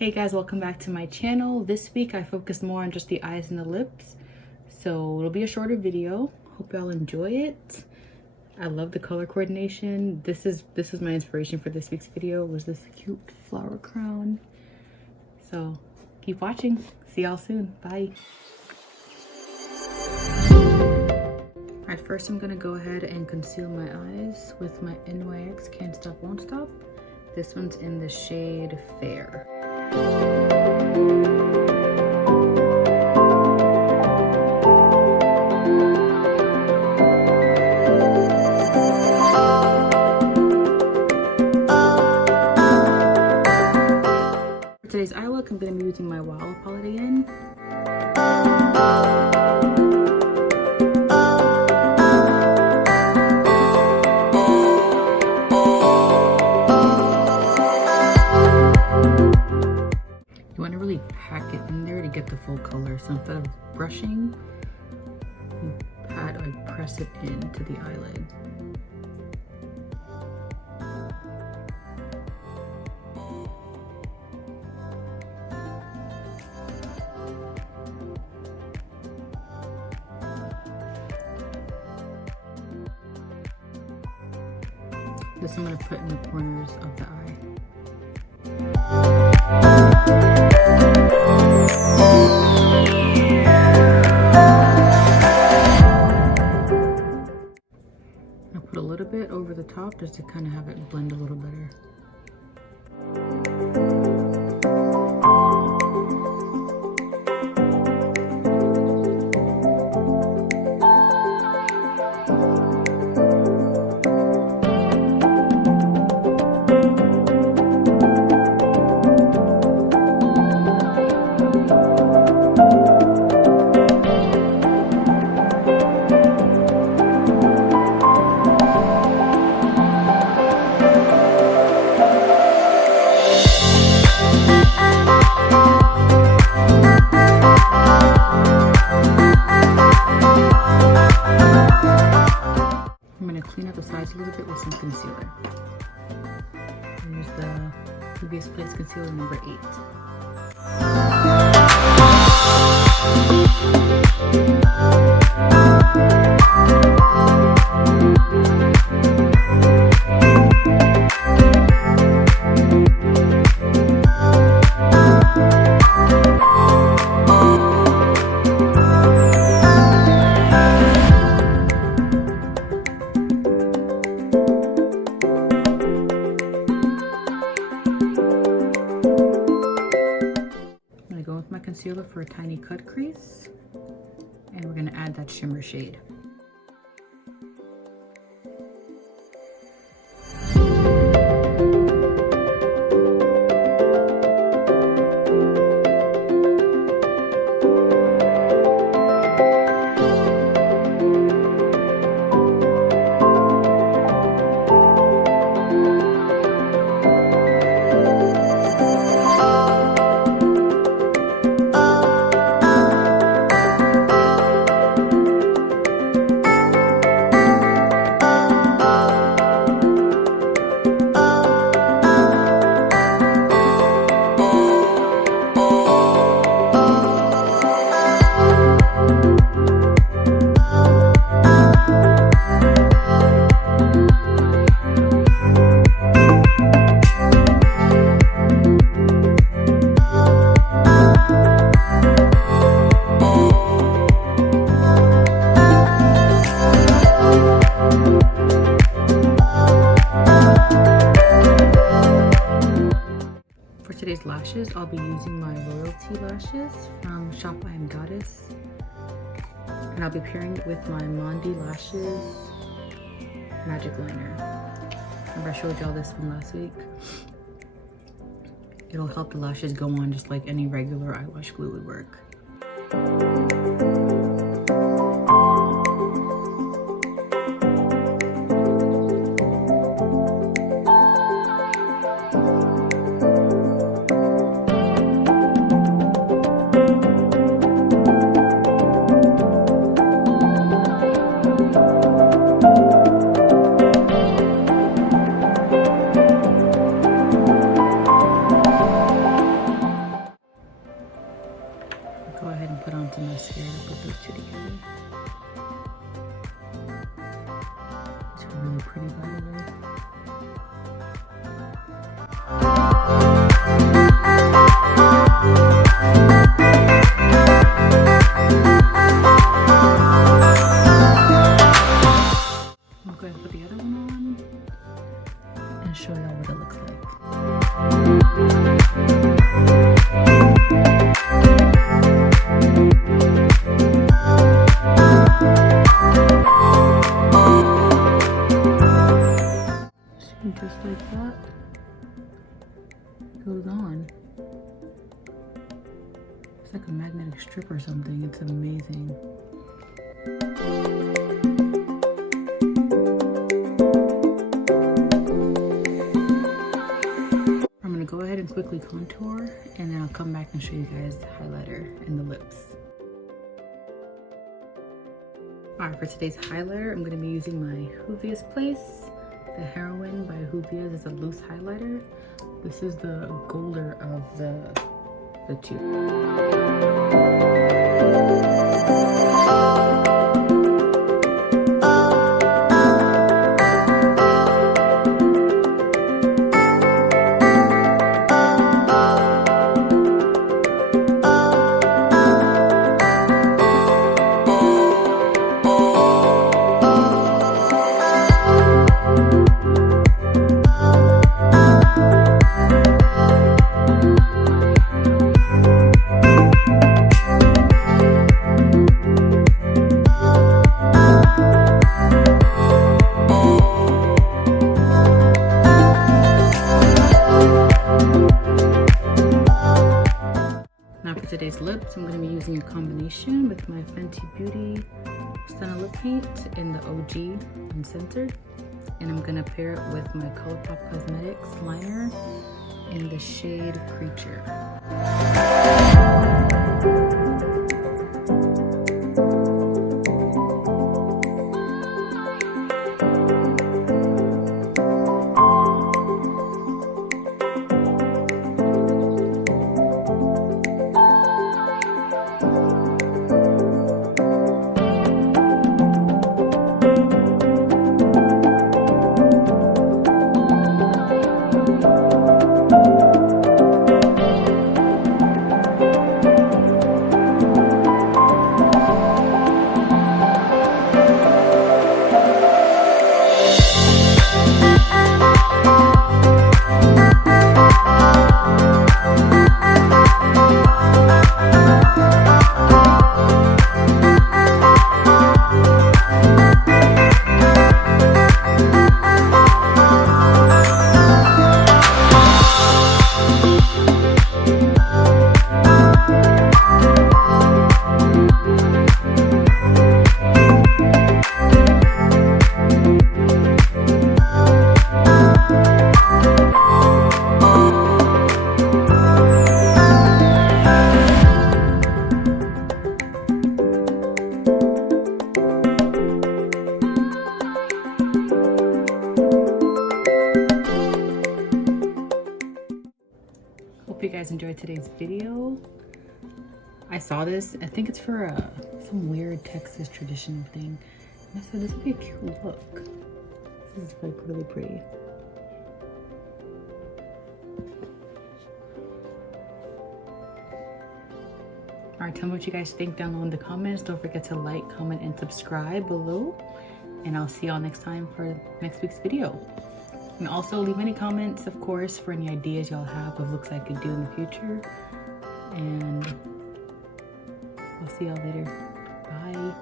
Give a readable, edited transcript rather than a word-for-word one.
Hey guys, welcome back to my channel. This week I focused more on just the eyes and the lips, so it'll be a shorter video. Hope y'all enjoy it. I love the color coordination. This was my inspiration for this week's video, was this cute flower crown. So keep watching. See y'all soon. Bye. Alright, first I'm gonna go ahead and conceal my eyes with my NYX Can't Stop Won't Stop. This one's in the shade Fair. For today's eye look, I'm going to be using my Wahala palette again. You want to really pack it in there to get the full color. So instead of brushing, I press it into the eyelid. This I'm going to put in the corners of the eye. I'll put a little bit over the top just to kind of have it blend a little better. Clean up the sides a little bit with some concealer. Here's the juviasplace concealer number 8. Concealer for a tiny cut crease, and we're going to add that shimmer shade. Today's lashes, I'll be using my Royalty lashes from Shop I Am Goddess, and I'll be pairing it with my Mondy lashes magic liner. Remember I showed y'all this one last week? It'll help the lashes go on just like any regular eyelash glue would work. want some mascara to put those two together. It's really pretty, by the way. I'll go ahead and put the other one on and show y'all what it looks like. Just like that, goes on. It's like a magnetic strip or something. It's amazing. I'm gonna go ahead and quickly contour, and then I'll come back and show you guys the highlighter and the lips. Alright, for today's highlighter, I'm gonna be using my juviasplace. The Heroine by Juvia is a loose highlighter. This is the golder of the two. Today's lips, I'm going to be using a combination with my FentyBeauty Stunna lip paint in the OG Uncensored, and I'm going to pair it with my ColourPop Cosmetics liner in the shade Creature. Hope you guys enjoyed today's video. I saw this, I think it's for some weird Texas traditional thing. And I thought this would be a cute look. This is like really pretty. Alright, tell me what you guys think down below in the comments. Don't forget to like, comment, and subscribe below. And I'll see y'all next time for next week's video. And also leave any comments, of course, for any ideas y'all have of looks I could do in the future. And I'll see y'all later. Bye.